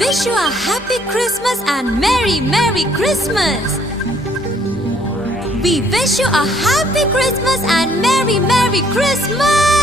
wish you a happy Christmas and Merry Christmas. We wish you a happy Christmas and Merry Christmas.